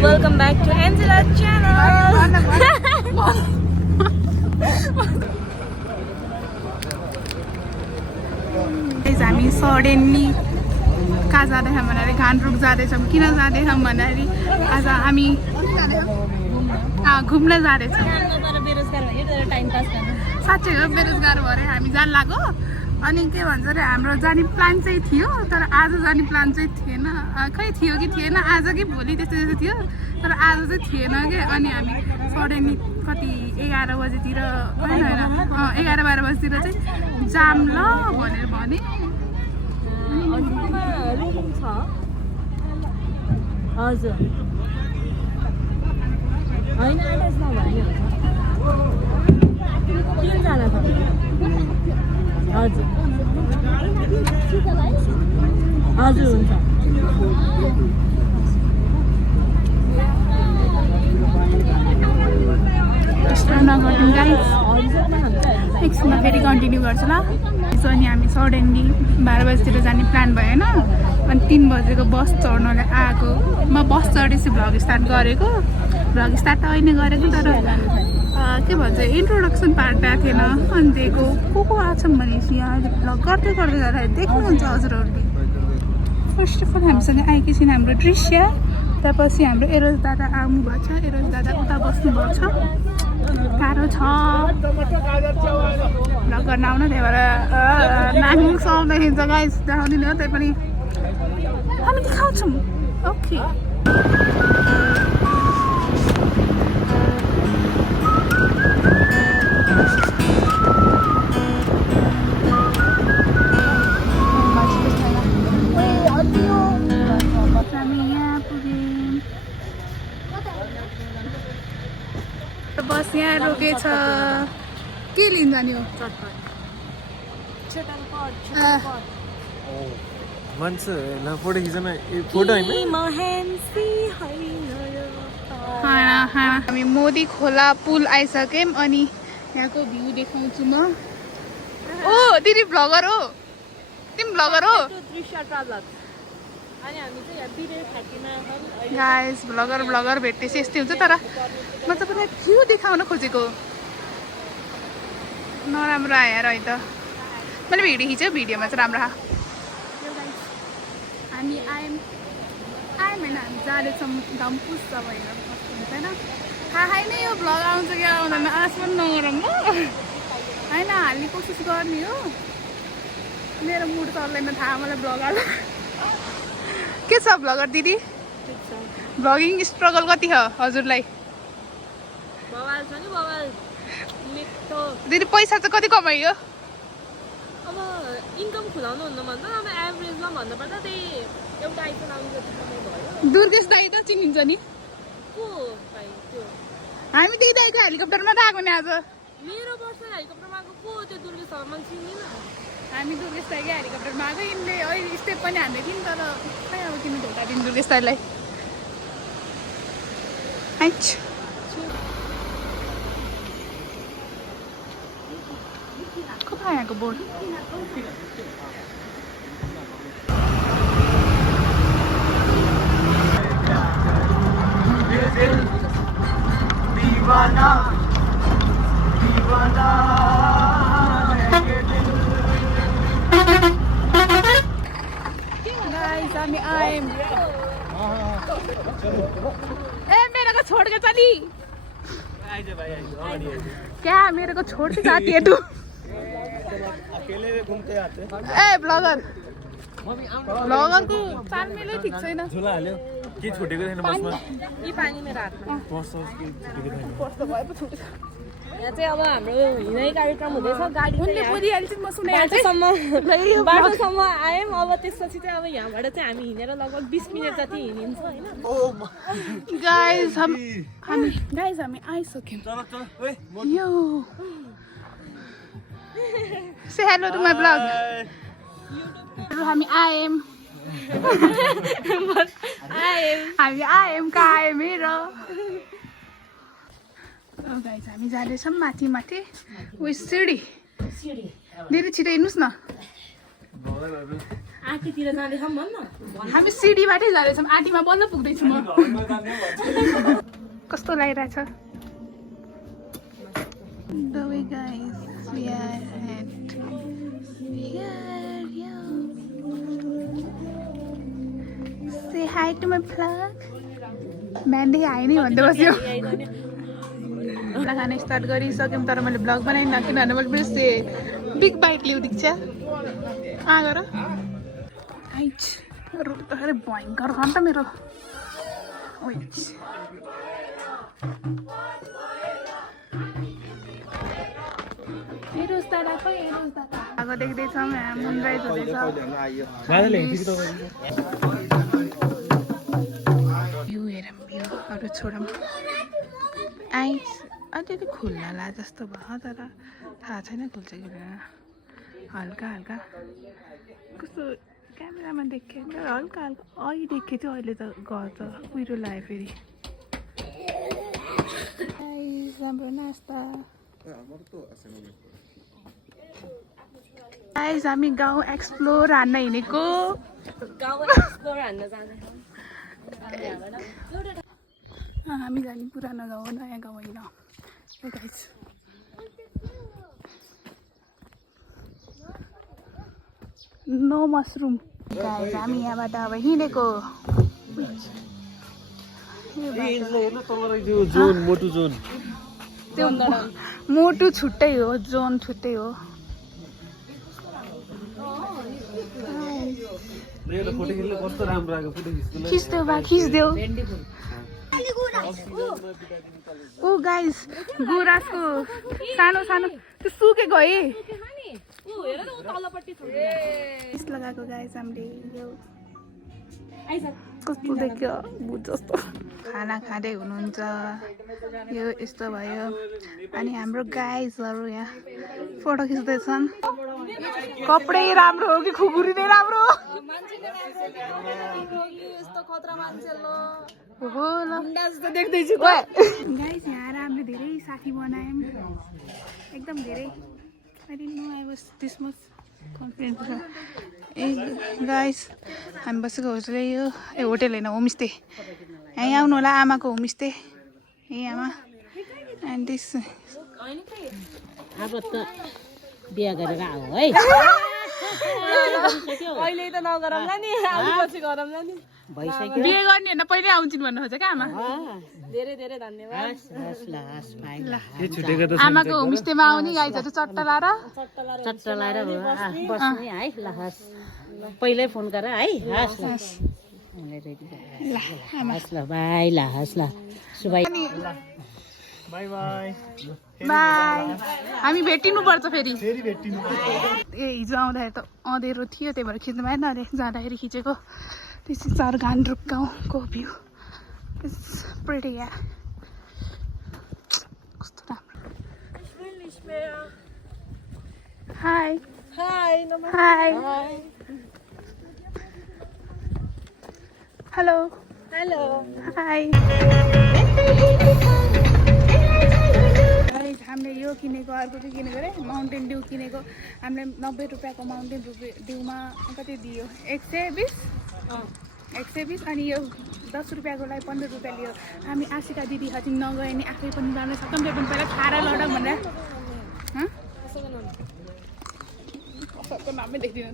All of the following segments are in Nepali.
Welcome back to Angela channel. हामी सडेनली कहाँ जाँदैछौँ भन्दाखेरि घानरुक जाँदैछौँ किन जाँदैछौँ भन्दाखेरि आज हामी घुम्न जाँदैछौँ साँच्चै हो बेरोजगार भएर हामी जान लाग्यो अनि के भन्छ अरे हाम्रो जाने प्लान चाहिँ थियो तर आज जाने प्लान चाहिँ थिएन खै थियो कि थिएन आज कि भोलि त्यस्तो त्यस्तो थियो तर आज चाहिँ थिएन कि अनि हामी सडेनली कति 11 बजीतिर होइन 11-12 बजीतिर चाहिँ जाम ल भनेर भने हजुर होइन एड्रेस नभए तिनजना छ हजुर हजुर हुन्छ नगर्नु गाइस एकछिनमा फेरि कन्टिन्यू गर्छु ल अनि हामी सडेनली 12 बजीतिर जाने प्लान भएन अनि 3 बजेको बस चढ्नलाई आएको म बस चढेपछि भ्लग स्टार्ट गरेको भ्लग स्टार्ट त अहिले गरेको तर के भन्छ इन्ट्रोडक्सन पार्ट भएको थिएन अनि दिएको को आएको छ भनेपछि यहाँ भ्लग गर्दै गर्दै जाँदाखेरि देख्नुहुन्छ हजुरहरूले फर्स्ट अफ अल हामीसँग आएकी छिन् हाम्रो दृश्य त्यसपछि हाम्रो एरोज दादा आउनु भएको छ एरोज दादा उता बस्नु भएको छ गाह्रो छ भ्लग गर्न आउनु त्यही भएर नाकमुख सुहाउँदाखेरि जग्गा देखाउँदिनँ हो त्यही पनि हामी देखाउँछौँ ओके बस यहाँ रोकेछ के लिन जाने हो फोटो खिच्न फोटो हामी मोदी खोला पुल आइसक्यौँ अनि यहाँको भ्यू देखाउँछु म ओ दिदी ब्लगर हो तिमी ब्लगर हो गाइस ब्लगर भेट्टेपछि यस्तै हुन्छ तर म तपाईँलाई भ्यू देखाउन खोजेको नराम्रो आएर है त मैले भिडियो खिचेँ भिडियोमा चाहिँ राम्रो हामी आयौँ होइन हामी जाँदैछौँ डम्पुस त भएर हुन्छ होइन थाहा नै यो भ्लग आउँछ कि आउँदैन आश पनि नगरौँ ल होइन हाल्ने कोसिस गर्ने हो मेरो मुड चल्दैन थाहा मलाई भ्लगर के छ भ्लगर दिदी भ्लगिङ स्ट्रगल कति छ हजुरलाई दिदी पैसा चाहिँ कति कमाइयो अब इन्कम खुलाउनु हुन्न भन्दा अब एभरेजमा भन्नुपर्दा त्यही एउटा आइफोन आउनु जति कमाइ भयो दुर्गेश दाई त चिनिन्छ नि को भाइ त्यो हामी त्यही दाईको हेलिकप्टरमा त आएको नि आज मेरो वर्ष हेलिकप्टरमा आएको को त्यो दुर्गेश मैले चिन्दिनँ हामी दुर्गेश दाईकै हेलिकप्टरमा आएको यिनले अहिले स्टेप पनि हान्दै थियौँ तर खै अब किन धोका दिनु दुर्गेश दाईलाई कता यहाँको बोर्ड हामी आयौँ ए मेरे को छोड़ के चली क्या मेरे को छोड़ के जाती है तू अकेले घूमते आते ए ब्लगर को तालमेलै ठिक छैन झोला हाल्यो के छुटेको छैन बसमा यी पानी मेरो हातमा पर्स छुटेको छैन पर्स त भए पो छुटेछ यहाँ चाहिँ अब हाम्रो हिँडाइ कार्यक्रम हुँदैछ गाडी उनले बोलिहाल्छ म सुनाइहाल्छु बाटोसम्म आयौँ अब त्यसपछि चाहिँ अब यहाँबाट चाहिँ हामी हिँडेर लगभग 20 मिनट जति हिँडिन्छ होइन गाइस हामी आइसक्यौँ यो से हेलो टु माई ब्लग हामी आयौँ हामी आयौँ कहाँ आयौँ मेरो गाइस हामी जाँदैछौँ माथि उयो सिडी दिदी छिटो हिँड्नुहोस् न आँटीतिर जाँदैछौँ भन् न हामी सिडीबाटै जाँदैछौँ आँटीमा बल्ल पुग्दैछु म कस्तो लागिरहेछ Say hi to my vlog. बिहानदेखि हाई नै भन्दै बस्यो खाना स्टार्ट गरिसक्यौँ तर मैले भ्लग बनाइनँ किनभने मैले बिर्से बिग बाइट ल्याउ दीक्षा गर अरे भयङ्कर छ नि त मेरो आगो देख्दैछौँ मुनराइज हुँदैछ भ्यू हेरौँ भ्यूहरू छोडौँ आइस अलिअलि खुल्ला ला जस्तो भयो तर थाहा छैन खुल्छ कि हल्का हल्का कस्तो क्यामेरामा देखेँ हल्का हल्का अहिले देखेँ थियो अहिले त गर्छ कुहिरो लाग्यो फेरि राम्रो नास्ता आइस हामी गाउँ एक्सप्लोर हान्न हिँडेको हामी जाने पुरानो गाउँ हो नयाँ गाउँ होइन नो मसरुम गाइस हामी यहाँबाट अब हिँडेको त्यो मोटु छुट्टै हो जोन छुट्टै हो खिच्देऊ बा खिच्देऊ ओ गाइस गुराँसको सानो सानो त्यो सुकेको है लगाएको गाइस हामीले कस्तो देख्यो भुत जस्तो खाना खाँदै हुनुहुन्छ यो यस्तो भयो अनि हाम्रो गाइजहरू यहाँ फोटो खिच्दैछन् कपडै राम्रो हो कि खुकुरी नै राम्रो हो ल देख्दैछु गाइस यहाँ हामीले धेरै साथी बनायौँ एकदम धेरै I didn't know I was this much confident. Guys हामी बसेको होटल यो होटल होइन होमस्टे यहीँ आउनु होला आमाको होमस्टे यही आमा एन्ड दिस अब त बिहा गरेर आऊ है अहिले त नगरौँला नि पछि गरौँला नि भइसक्यो बिहे गर्ने होइन पहिल्यै आउँछिन् भन्नु खोज्छ क्या आमा धेरै धेरै धन्यवाद आमाको होमस्टेमा आउने गाइजहरू चट्टा लाएर चट्टा लाएर बस्ने है ल हस् पहिल्यै फोन गर है हस् ल बाई ल हस् ल सुबाई बाई बाई बाई हामी भेटिनुपर्छ फेरि ए हिजो आउँदाखेरि त अँधेरो थियो त्यही भएर खिच्नु भएन अरे जाँदाखेरि खिचेको This is our Gandruk गाउँको भ्यू It's pretty yeah कस्तो राम्रो Hi Hi Hi Hello Hello Hi हामीले यो किनेको अर्को चाहिँ किनेको अरे माउन्टेन ड्यू किनेको हामीले 90 रुपियाँको माउन्टेन ड्यूमा कति दियो 120 अनि यो 10 रुपियाँकोलाई 15 रुपियाँ लियो हामी आशिका दिदी खतिम नगए नि आफै पनि जान सक्छौँ त्यो पनि पहिला खाएर लड भनेर कसैको नामै देख्दिनँ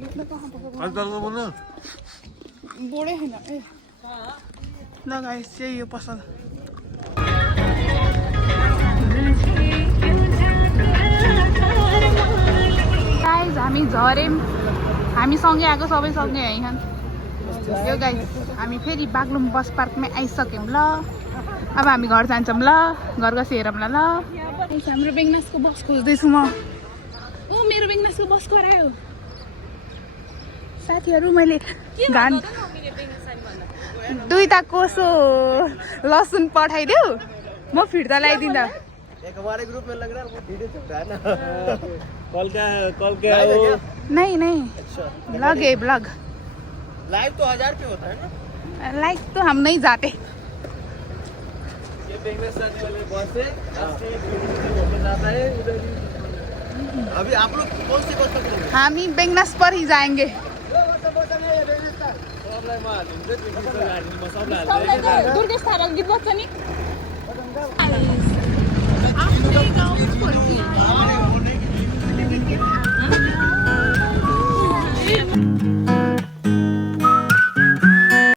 बोर्डै छैन ए लगाएस चाहिँ यो पसल गाइस हामी झऱ्यौँ हामी सँगै आएको सबै सँगै आइछन् यो गाइस हामी फेरि बागलुङ बस पार्कमै आइसक्यौँ ल अब हामी घर जान्छौँ ल घर गएपछि हेरौँ ल हाम्रो बेङ्गनासको बस खोज्दैछु म ओ मेरो बेङ्गनासको बस करायो साथीहरू मैले घान दुईटा कोसो लसुन पठाइदेऊ म फिर्ता ल्याइदिँदा हमारे ग्रुप में लग रहा है वो वीडियो चल रहा है ना कॉल के आओ नहीं ब्लॉग है ब्लॉग लाइव तो 1000 पे होता है ना लाइक तो हम नहीं जाते ये बेंगलोर शादी वाले बॉस है जाता है उधर अभी आप लोग कौन सी बस पकड़ेंगे? हामी बेंगनास पर ही जाएंगे सबलाई म हालिदिन्छु त्यो गीत हालिदिनु म सबलाई हाल्छु दुर्गेश थापा गीत बज्छ नि आफ्नै गाउँ छोड्की